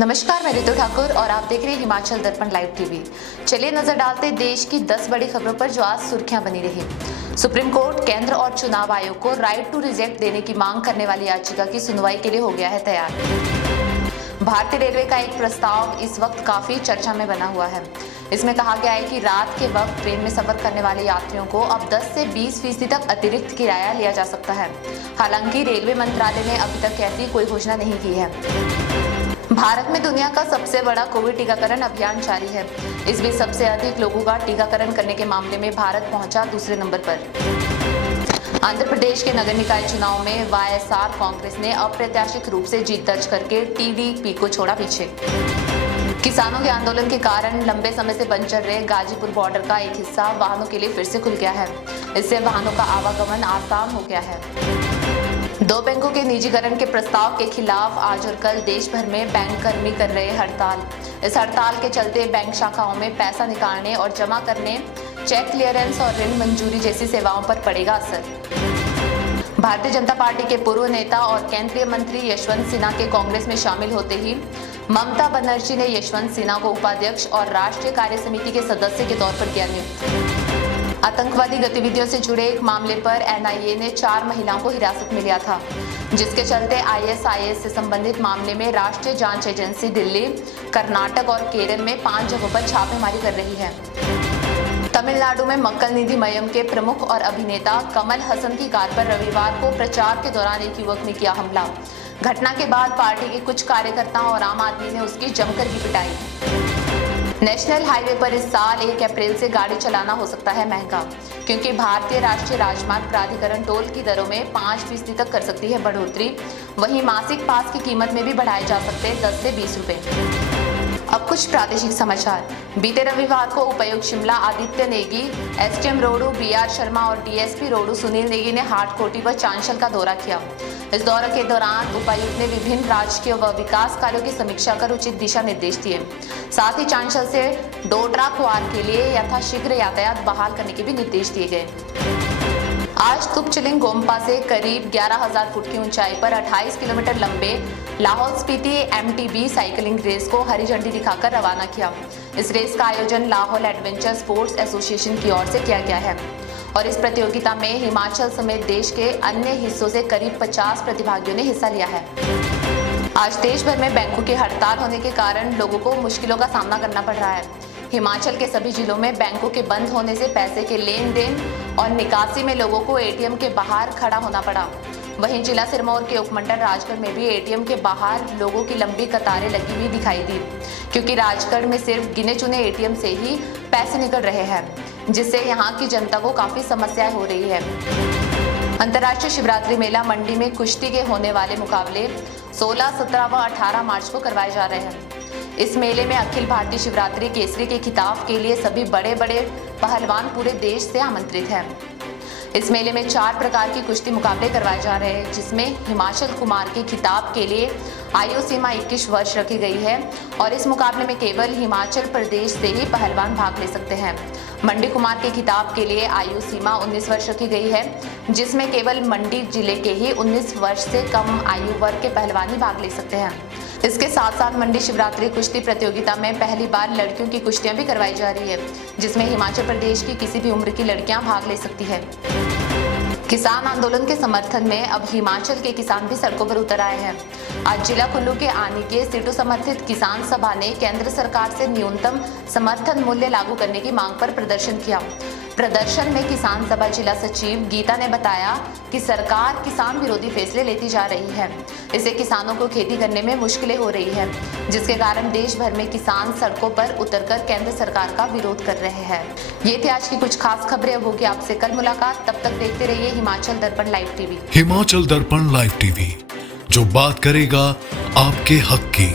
नमस्कार, मैं रितु ठाकुर और आप देख रहे हैं हिमाचल दर्पण लाइव टीवी। चलिए नजर डालते हैं देश की 10 बड़ी खबरों पर जो आज सुर्खियां बनी रही। सुप्रीम कोर्ट केंद्र और चुनाव आयोग को राइट टू रिजेक्ट देने की मांग करने वाली याचिका की सुनवाई के लिए हो गया है तैयार। भारतीय रेलवे का एक प्रस्ताव इस वक्त काफी चर्चा में बना हुआ है। इसमें कहा गया है कि रात के वक्त ट्रेन में सफर करने वाले यात्रियों को अब 10 से 20% तक अतिरिक्त किराया लिया जा सकता है। हालांकि रेलवे मंत्रालय ने अभी तक ऐसी कोई घोषणा नहीं की है। भारत में दुनिया का सबसे बड़ा कोविड टीकाकरण अभियान जारी है। इस बीच सबसे अधिक लोगों का टीकाकरण करने के मामले में भारत पहुंचा दूसरे नंबर पर। आंध्र प्रदेश के नगर निकाय चुनाव में वाईएसआर कांग्रेस ने अप्रत्याशित रूप से जीत दर्ज करके टीडीपी को छोड़ा पीछे। किसानों के आंदोलन के कारण लंबे समय से बंद चल रहे गाजीपुर बॉर्डर का एक हिस्सा वाहनों के लिए फिर से खुल गया है। इससे वाहनों का आवागमन आसान हो गया है। 2 बैंकों के निजीकरण के प्रस्ताव के खिलाफ आज और कल देश भर में बैंक कर्मी कर रहे हड़ताल। इस हड़ताल के चलते बैंक शाखाओं में पैसा निकालने और जमा करने, चेक क्लियरेंस और ऋण मंजूरी जैसी सेवाओं पर पड़ेगा असर। भारतीय जनता पार्टी के पूर्व नेता और केंद्रीय मंत्री यशवंत सिन्हा के कांग्रेस में शामिल होते ही ममता बनर्जी ने यशवंत सिन्हा को उपाध्यक्ष और राष्ट्रीय कार्य समिति के सदस्य के तौर पर किया नियुक्त। आतंकवादी गतिविधियों से जुड़े एक मामले पर एनआईए ने 4 महिलाओं को हिरासत में लिया था, जिसके चलते आईएसआईएस से संबंधित मामले में राष्ट्रीय जांच एजेंसी दिल्ली, कर्नाटक और केरल में 5 जगहों पर छापेमारी कर रही है। तमिलनाडु में मक्कल निधि मयम के प्रमुख और अभिनेता कमल हसन की कार पर रविवार को प्रचार के दौरान एक युवक ने किया हमला। घटना के बाद पार्टी के कुछ कार्यकर्ताओं और आम आदमी ने उसकी जमकर की पिटाई। नेशनल हाईवे पर इस साल 1 अप्रैल से गाड़ी चलाना हो सकता है महंगा, क्योंकि भारतीय राष्ट्रीय राजमार्ग प्राधिकरण टोल की दरों में 5% तक कर सकती है बढ़ोतरी। वहीं मासिक पास की कीमत में भी बढ़ाए जा सकते हैं 10 से 20 रुपए। अब कुछ प्रादेशिक समाचार। बीते रविवार को उपायुक्त शिमला आदित्य नेगी, एसडीएम रोडू बीआर शर्मा और डीएसपी रोडू सुनील नेगी ने हाटकोटी व चांशल का दौरा किया। इस दौरे के दौरान उपायुक्त ने विभिन्न राजकीय व विकास कार्यों की समीक्षा कर उचित दिशा निर्देश दिए। साथ ही चांशल से डोडरा क्वार के लिए यथाशीघ्र यातायात बहाल करने के भी निर्देश दिए गए। आज तुपचिलिंग गोम्पा से करीब 11,000 फुट की ऊंचाई पर 28 किलोमीटर लंबे Lahaul Spiti MTB cycling race को हरी झंडी दिखाकर रवाना किया। इस रेस का आयोजन लाहौल एडवेंचर स्पोर्ट्स एसोसिएशन की ओर से किया गया है और इस प्रतियोगिता में हिमाचल समेत देश के अन्य हिस्सों से करीब 50 प्रतिभागियों ने हिस्सा लिया है। आज देश भर में बैंकों की हड़ताल होने के कारण लोगों को मुश्किलों का सामना करना पड़ रहा है। हिमाचल के सभी जिलों में बैंकों के बंद होने से पैसे के लेन देन और निकासी में लोगों को एटीएम के बाहर खड़ा होना पड़ा। वहीं जिला सिरमौर के उपमंडल राजगढ़ में भी एटीएम के बाहर लोगों की लंबी कतारें लगी हुई दिखाई दी, क्योंकि राजगढ़ में सिर्फ गिने चुने एटीएम से ही पैसे निकल रहे हैं, जिससे यहाँ की जनता को काफी समस्याएं हो रही है। अंतर्राष्ट्रीय शिवरात्रि मेला मंडी में कुश्ती के होने वाले मुकाबले 16, 17 व 18 मार्च को करवाए जा रहे हैं। इस मेले में अखिल भारतीय शिवरात्रि केसरी के खिताब के लिए सभी बड़े बड़े पहलवान पूरे देश से आमंत्रित हैं। इस मेले में 4 प्रकार की कुश्ती मुकाबले करवाए जा रहे हैं, जिसमें हिमाचल कुमार के खिताब के लिए आयु सीमा 21 वर्ष रखी गई है और इस मुकाबले में केवल हिमाचल प्रदेश से ही पहलवान भाग ले सकते हैं। मंडी कुमार के खिताब के लिए आयु सीमा 19 वर्ष रखी गई है, जिसमें केवल मंडी जिले के ही 19 वर्ष से कम आयु वर्ग के पहलवान ही भाग ले सकते हैं। इसके साथ साथ मंडी शिवरात्रि कुश्ती प्रतियोगिता में पहली बार लड़कियों की कुश्तियां भी करवाई जा रही है, जिसमें हिमाचल प्रदेश की किसी भी उम्र की लड़कियां भाग ले सकती है। किसान आंदोलन के समर्थन में अब हिमाचल के किसान भी सड़कों पर उतर आए हैं। आज जिला कुल्लू के आनी के सीटू समर्थित किसान सभा ने केंद्र सरकार से न्यूनतम समर्थन मूल्य लागू करने की मांग पर प्रदर्शन किया। प्रदर्शन में किसान सभा जिला सचिव गीता ने बताया कि सरकार किसान विरोधी फैसले लेती जा रही है। इससे किसानों को खेती करने में मुश्किलें हो रही है, जिसके कारण देश भर में किसान सड़कों पर उतरकर केंद्र सरकार का विरोध कर रहे हैं। ये थी आज की कुछ खास खबरें। अब होगी आपसे कल मुलाकात, तब तक देखते रहिए हिमाचल दर्पण लाइव टीवी। हिमाचल दर्पण लाइव टीवी, जो बात करेगा आपके हक की।